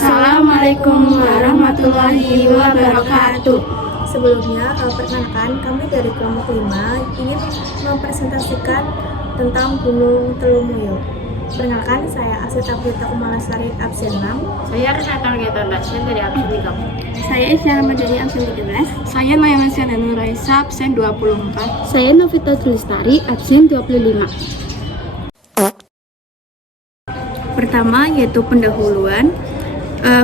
Assalamualaikum warahmatullahi wabarakatuh. Sebelumnya, perkenalkan kami dari kelompok 5 ingin mempresentasikan tentang Gunung Telomoyo. Perkenalkan, saya Asyita Prita Kumalasari absen 6. Saya Renata Nurgeta Dasyan dari absen 3. Saya Isyana Madani absen 13. Saya Naya Siana Nuraisa absen 24. Saya Novita Tulistari absen 25. Pertama yaitu pendahuluan.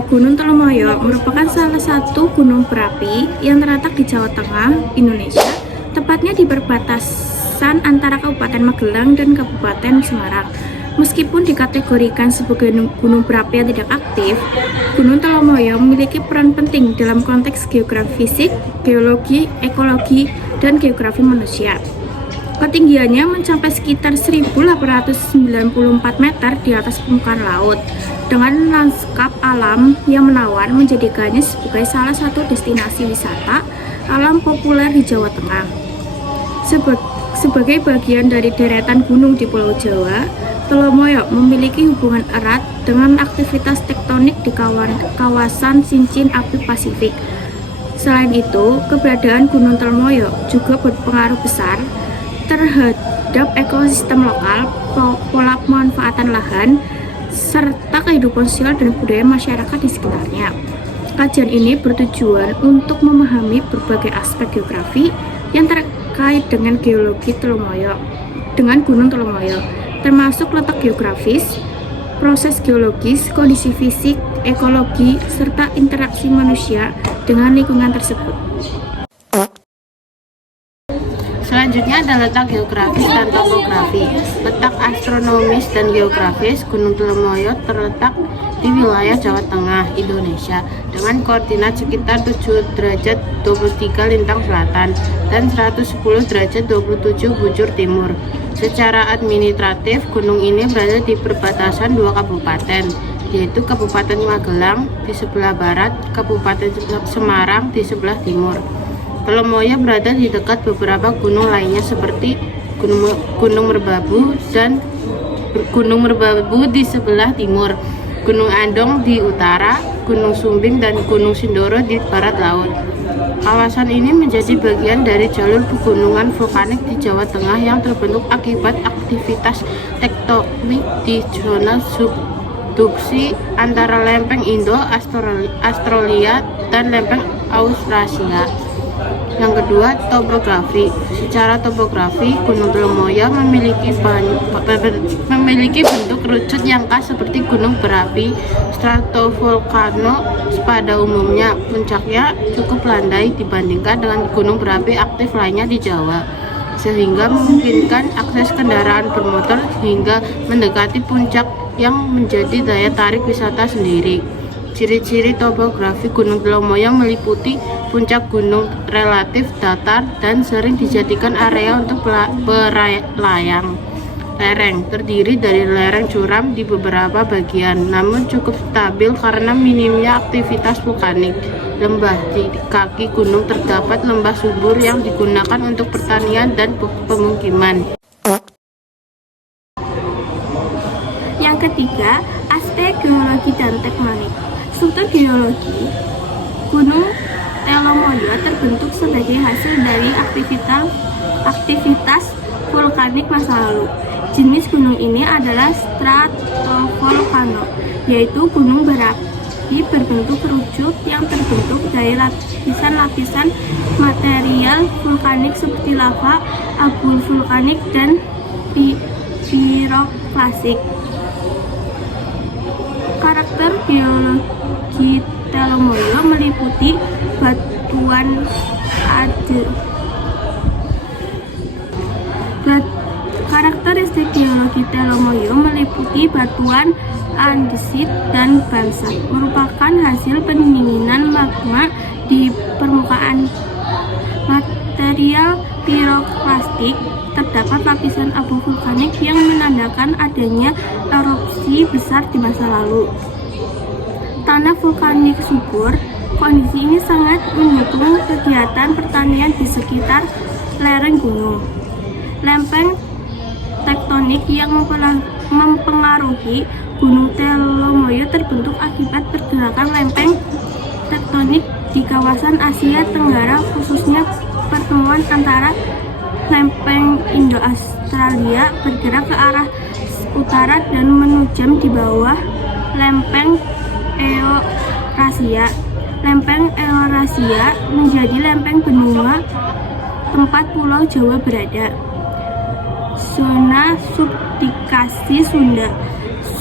Gunung Telomoyo merupakan salah satu gunung berapi yang terletak di Jawa Tengah, Indonesia, tepatnya di perbatasan antara Kabupaten Magelang dan Kabupaten Semarang. Meskipun dikategorikan sebagai gunung berapi yang tidak aktif, Gunung Telomoyo memiliki peran penting dalam konteks geografi fisik, geologi, ekologi, dan geografi manusia. Ketinggiannya mencapai sekitar 1.894 meter di atas permukaan laut, dengan lanskap alam yang menawan menjadikannya sebagai salah satu destinasi wisata alam populer di Jawa Tengah. Sebagai bagian dari deretan gunung di Pulau Jawa, Telomoyo memiliki hubungan erat dengan aktivitas tektonik di kawasan cincin api Pasifik. Selain itu, keberadaan Gunung Telomoyo juga berpengaruh besar terhadap ekosistem lokal, pola pemanfaatan lahan, serta kehidupan sosial dan budaya masyarakat di sekitarnya. Kajian ini bertujuan untuk memahami berbagai aspek geografi yang terkait dengan Gunung Telomoyo, termasuk letak geografis, proses geologis, kondisi fisik, ekologi, serta interaksi manusia dengan lingkungan tersebut. Selanjutnya ada letak geografis dan topografi. Letak astronomis dan geografis, Gunung Telomoyo terletak di wilayah Jawa Tengah, Indonesia, dengan koordinat sekitar 7 derajat 23 lintang selatan dan 110 derajat 27 bujur timur. Secara administratif, gunung ini berada di perbatasan dua kabupaten, yaitu Kabupaten Magelang di sebelah barat, Kabupaten Semarang di sebelah timur. Telomoyo berada di dekat beberapa gunung lainnya seperti Gunung Merbabu dan Gunung Merbabu di sebelah timur, Gunung Andong di utara, Gunung Sumbing dan Gunung Sindoro di barat laut. Kawasan ini menjadi bagian dari jalur pegunungan vulkanik di Jawa Tengah yang terbentuk akibat aktivitas tektonik di zona subduksi antara lempeng Indo-Australia dan lempeng Austrasia. Yang kedua, topografi. Secara topografi, Gunung Telomoyo memiliki bentuk kerucut yang khas seperti gunung berapi stratovolcano pada umumnya. Puncaknya cukup landai dibandingkan dengan gunung berapi aktif lainnya di Jawa, sehingga memungkinkan akses kendaraan bermotor hingga mendekati puncak yang menjadi daya tarik wisata sendiri. Ciri-ciri topografi Gunung Telomoyo meliputi puncak gunung relatif datar dan sering dijadikan area untuk berlayang. Lereng terdiri dari lereng curam di beberapa bagian, namun cukup stabil karena minimnya aktivitas vulkanik. Lembah di kaki gunung terdapat lembah subur yang digunakan untuk pertanian dan pemukiman. Yang ketiga, aspek geologi dan tektonik. Struktur geologi Gunung Telomoyo terbentuk sebagai hasil dari aktivitas vulkanik masa lalu. Jenis gunung ini adalah stratovolcano, yaitu gunung berapi berbentuk kerucut yang terbentuk dari lapisan-lapisan material vulkanik seperti lava, abu vulkanik, dan piroklasik. Karakter geologi Telomoyo meliputi batuan Karakteristik geologi Telomoyo meliputi batuan andesit dan basalt, merupakan hasil pendinginan magma di permukaan. Material piroklastik terdapat lapisan abu vulkanik yang menandakan adanya erupsi besar di masa lalu. Tanah vulkanik subur. Kondisi ini sangat mendukung kegiatan pertanian di sekitar lereng gunung. Lempeng tektonik yang mempengaruhi Gunung Telomoyo terbentuk akibat pergerakan tentang lempeng tektonik di kawasan Asia Tenggara, khususnya pertemuan antara lempeng Indo-Australia bergerak ke arah utara dan menujam di bawah lempeng Eurasia. Lempeng Eurasia menjadi lempeng benua tempat Pulau Jawa berada. Zona subdukasi Sunda.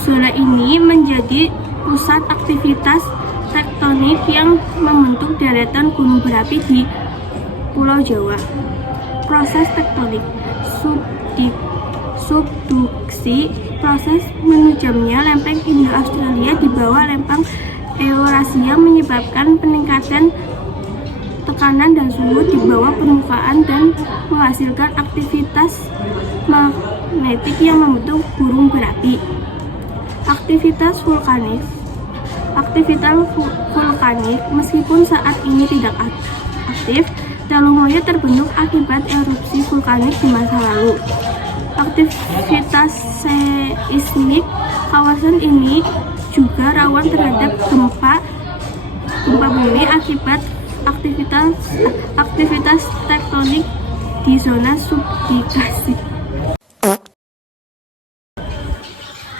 Zona ini menjadi pusat aktivitas tektonik yang membentuk deretan gunung berapi di Pulau Jawa. Proses tektonik subduksi, proses menujamnya lempeng Indo-Australia di bawah lempeng Eurasia menyebabkan peningkatan tekanan dan suhu di bawah permukaan dan menghasilkan aktivitas magnetik yang membentuk gunung berapi. Aktivitas vulkanik. Meskipun saat ini tidak aktif, Telomoyo terbentuk akibat erupsi vulkanik di masa lalu. Aktivitas seismik, kawasan ini juga rawan terhadap gempa bumi akibat aktivitas tektonik di zona subdukasi.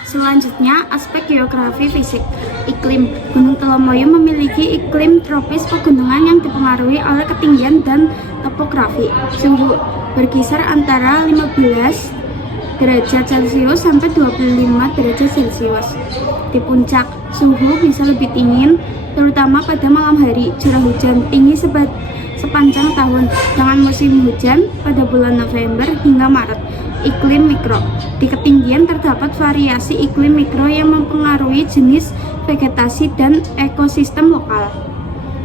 Selanjutnya, aspek geografi fisik. Iklim. Gunung Telomoyo memiliki iklim tropis pegunungan yang dipengaruhi oleh ketinggian dan topografi. Suhu berkisar antara 15 derajat Celcius sampai 25 derajat Celcius. Di puncak, suhu bisa lebih dingin, terutama pada malam hari. Curah hujan tinggi sepanjang tahun, dengan musim hujan pada bulan November hingga Maret. Iklim mikro. Di ketinggian terdapat variasi iklim mikro yang mempengaruhi jenis vegetasi dan ekosistem lokal.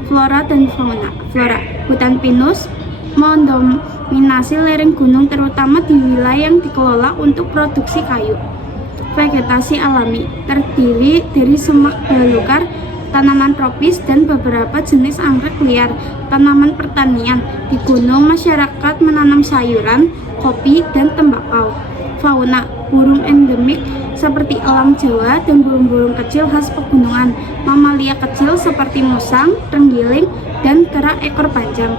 Flora dan fauna. Flora. Hutan pinus mendominasi lereng gunung, terutama di wilayah yang dikelola untuk produksi kayu. Vegetasi alami terdiri dari semak belukar, tanaman tropis, dan beberapa jenis anggrek liar. Tanaman pertanian. Di gunung, masyarakat menanam sayuran, kopi, dan tembakau. Fauna. Burung endemik seperti elang Jawa dan burung-burung kecil khas pegunungan. Mamalia kecil seperti musang, terenggiling, dan kera ekor panjang.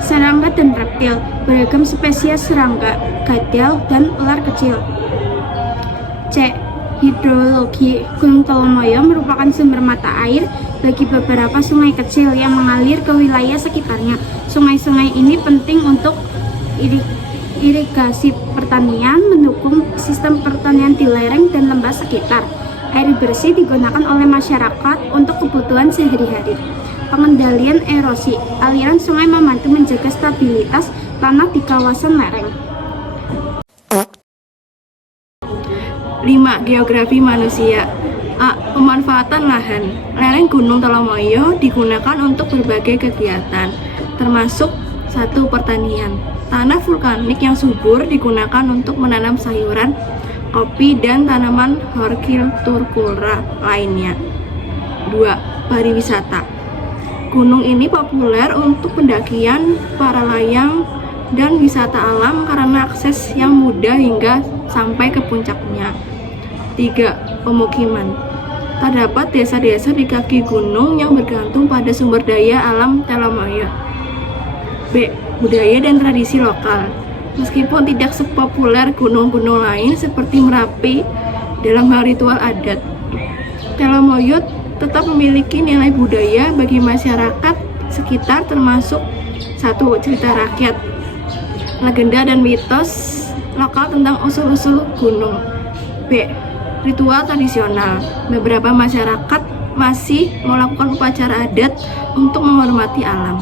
Serangga dan reptil. Beragam spesies serangga, gadal, dan ular kecil. C. Hidrologi. Gunung Telomoyo merupakan sumber mata air bagi beberapa sungai kecil yang mengalir ke wilayah sekitarnya. Sungai-sungai ini penting untuk irigasi pertanian, mendukung sistem pertanian di lereng dan lembah sekitar. Air bersih digunakan oleh masyarakat untuk kebutuhan sehari-hari. Pengendalian erosi. Aliran sungai membantu menjaga stabilitas tanah di kawasan lereng. 5. Geografi manusia. A. Pemanfaatan lahan. Lereng Gunung Telomoyo digunakan untuk berbagai kegiatan, termasuk 1. Pertanian. Tanah vulkanik yang subur digunakan untuk menanam sayuran, kopi, dan tanaman hortikultura lainnya. 2. Pariwisata. Gunung ini populer untuk pendakian, para layang, dan wisata alam karena akses yang mudah hingga sampai ke puncaknya. 3. Pemukiman. Terdapat desa-desa di kaki gunung yang bergantung pada sumber daya alam Telomoyo. B. Budaya dan tradisi lokal. Meskipun tidak sepopuler gunung-gunung lain seperti Merapi dalam hal ritual adat, Telomoyo tetap memiliki nilai budaya bagi masyarakat sekitar, termasuk 1. Cerita rakyat, legenda dan mitos lokal tentang usul-usul gunung. B. Ritual tradisional. Beberapa masyarakat masih melakukan upacara adat untuk menghormati alam.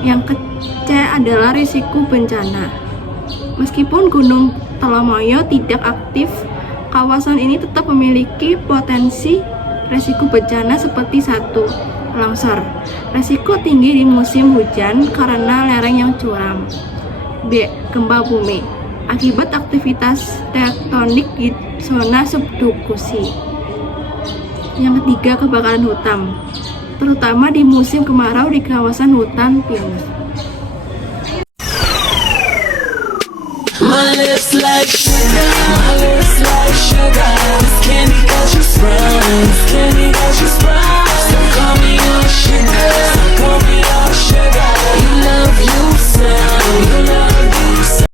Yang C adalah risiko bencana. Meskipun Gunung Telomoyo tidak aktif, kawasan ini tetap memiliki potensi risiko bencana seperti 1. Longsor. Risiko tinggi di musim hujan karena lereng yang curam. B. Gempa bumi. Akibat aktivitas tektonik di zona subduksi. Yang ketiga, kebakaran hutan, terutama di musim kemarau di kawasan hutan pinus. My lips like sugar, my lips like sugar. This candy got you from, this candy